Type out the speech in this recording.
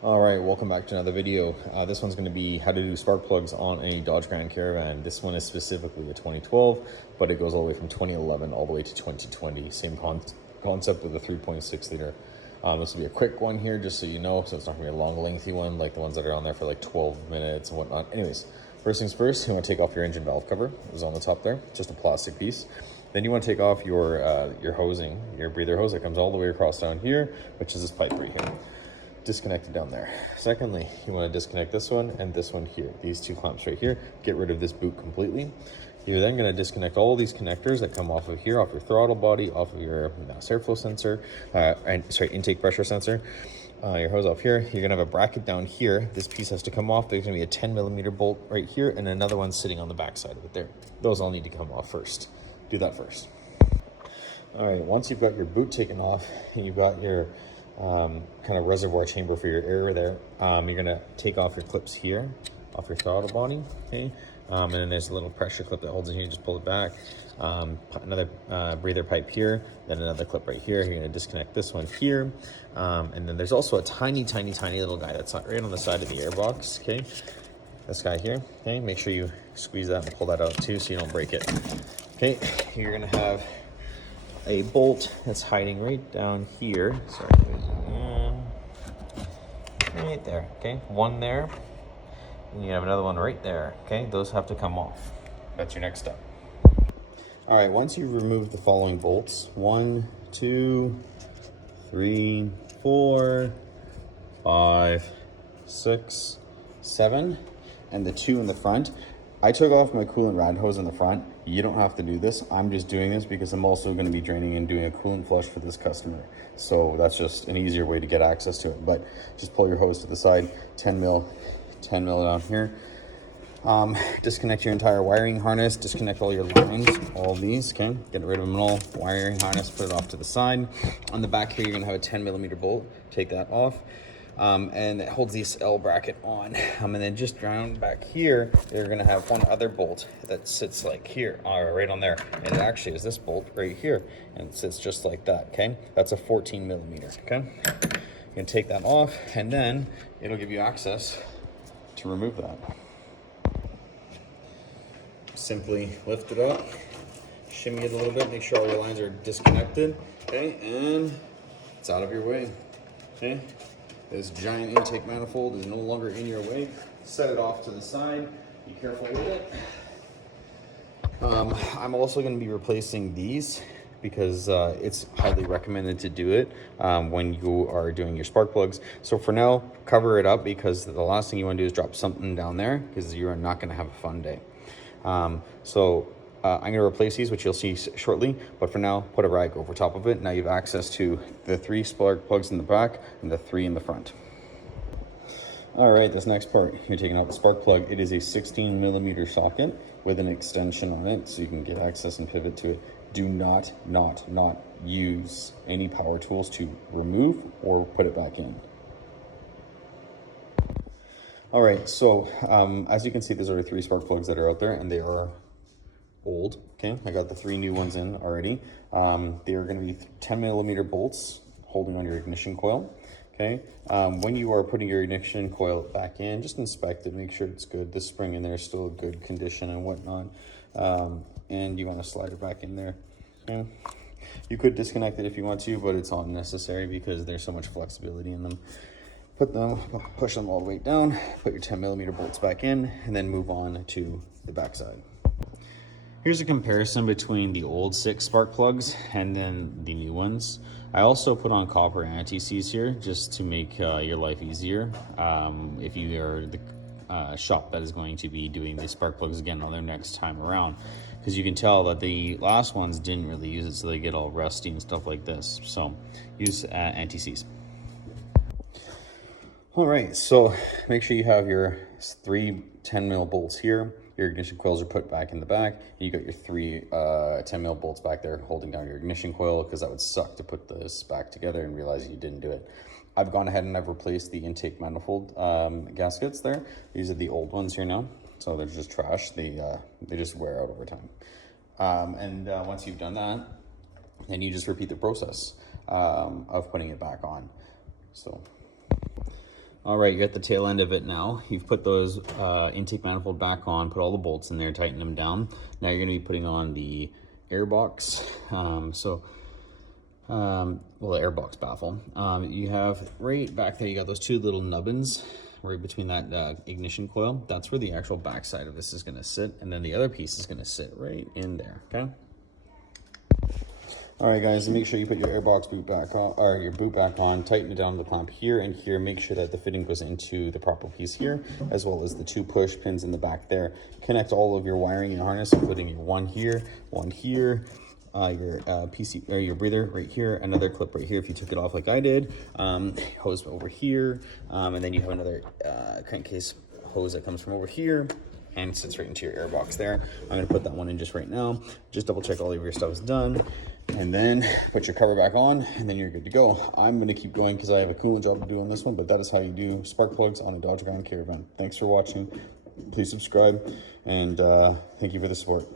All right, welcome back to another video. This one's going to be how to do spark plugs on a Dodge Grand Caravan. This one is specifically a 2012, but it goes all the way from 2011 all the way to 2020. Same concept with a 3.6 liter. This will be a quick one here, just so you know, so it's not going to be a long, lengthy one like the ones that are on there for like 12 minutes and whatnot. Anyways, first things first, you want to take off your engine valve cover. It was on the top there, just a plastic piece. Then you want to take off your hosing, your breather hose that comes all the way across down here, which is this pipe right here. Disconnected down there. Secondly, you want to disconnect this one and this one here, these two clamps right here. Get rid of this boot completely. You're then going to disconnect all these connectors that come off of here, off your throttle body, off of your airflow sensor, intake pressure sensor. Your hose off here. You're going to have a bracket down here. This piece has to come off. There's going to be a 10mm bolt right here and another one sitting on the back side of it there. Those all need to come off first. Do that first. All right, once you've got your boot taken off and you've got your kind of reservoir chamber for your air there, you're gonna take off your clips here off your throttle body, okay, and then there's a little pressure clip that holds in here. Just pull it back. Another breather pipe here, then another clip right here. You're gonna disconnect this one here, and then there's also a tiny little guy that's right on the side of the airbox, okay, this guy here, okay. Make sure you squeeze that and pull that out too so you don't break it. Okay, you're gonna have a bolt that's hiding right down here. Sorry, right there. Okay, one there, and you have another one right there. Okay, those have to come off. That's your next step. All right, once you've removed the following bolts, 1, 2, 3, 4, 5, 6, 7, and the 2 in the front. I took off my coolant rad hose in the front. You don't have to do this. I'm just doing this because I'm also going to be draining and doing a coolant flush for this customer. So that's just an easier way to get access to it. But just pull your hose to the side, 10 mil down here. Disconnect your entire wiring harness, disconnect all your lines, all of these, okay? Get rid of them all. Wiring harness, put it off to the side. On the back here, you're gonna have a 10mm bolt. Take that off. And it holds this L bracket on. And then just down back here, you're gonna have one other bolt that sits like here, right on there. And it actually is this bolt right here, and it sits just like that, okay? That's a 14mm, okay? You can take that off, and then it'll give you access to remove that. Simply lift it up, shimmy it a little bit, make sure all your lines are disconnected, okay? And it's out of your way, okay? This giant intake manifold is no longer in your way. Set it off to the side. Be careful with it. I'm also going to be replacing these because it's highly recommended to do it when you are doing your spark plugs. So for now, cover it up because the last thing you want to do is drop something down there because you're not going to have a fun day. I'm going to replace these, which you'll see shortly, but for now, put a rag over top of it. Now you have access to the 3 spark plugs in the back and the 3 in the front. All right, this next part, you're taking out the spark plug. It is a 16mm socket with an extension on it, so you can get access and pivot to it. Do not use any power tools to remove or put it back in. All right, so as you can see, there's already 3 spark plugs that are out there, and they are old. Okay, I got the 3 new ones in already. They are going to be 10mm bolts holding on your ignition coil. Okay, when you are putting your ignition coil back in, just inspect it, make sure it's good. This spring in there is still in good condition and whatnot. And you want to slide it back in there. Okay. You could disconnect it if you want to, but it's not necessary because there's so much flexibility in them. Push them all the way down, put your 10mm bolts back in, and then move on to the backside. Here's a comparison between the old 6 spark plugs and then the new ones. I also put on copper anti-seize here just to make your life easier if you are the shop that is going to be doing the spark plugs again on their next time around, because you can tell that the last ones didn't really use it, so they get all rusty and stuff like this. So use anti-seize. All right, so make sure you have your 3 10mm bolts here. Your ignition coils are put back in the back. And you got your 3 10mm bolts back there holding down your ignition coil, because that would suck to put this back together and realize you didn't do it. I've gone ahead and I've replaced the intake manifold gaskets there. These are the old ones here now, so they're just trash. They just wear out over time. Once you've done that, then you just repeat the process of putting it back on. So. All right, you're at the tail end of it now. You've put those intake manifold back on, put all the bolts in there, tighten them down. Now you're gonna be putting on the air box. Well, the air box baffle. You have right back there, you got those two little nubbins right between that ignition coil. That's where the actual backside of this is gonna sit. And then the other piece is gonna sit right in there, okay? All right, guys, and make sure you put your airbox boot back on, or your boot back on, tighten it down to the clamp here and here. Make sure that the fitting goes into the proper piece here, as well as the two push pins in the back there. Connect all of your wiring and harness, including your one here, your PC or your breather right here, another clip right here if you took it off like I did, hose over here, and then you have another crankcase hose that comes from over here and sits right into your airbox there. I'm gonna put that one in just right now. Just double check all of your stuff is done, and then put your cover back on, and then you're good to go. I'm gonna keep going because I have a coolant job to do on this one, but that is how you do spark plugs on a Dodge Grand Caravan. Thanks for watching. Please subscribe, and thank you for the support.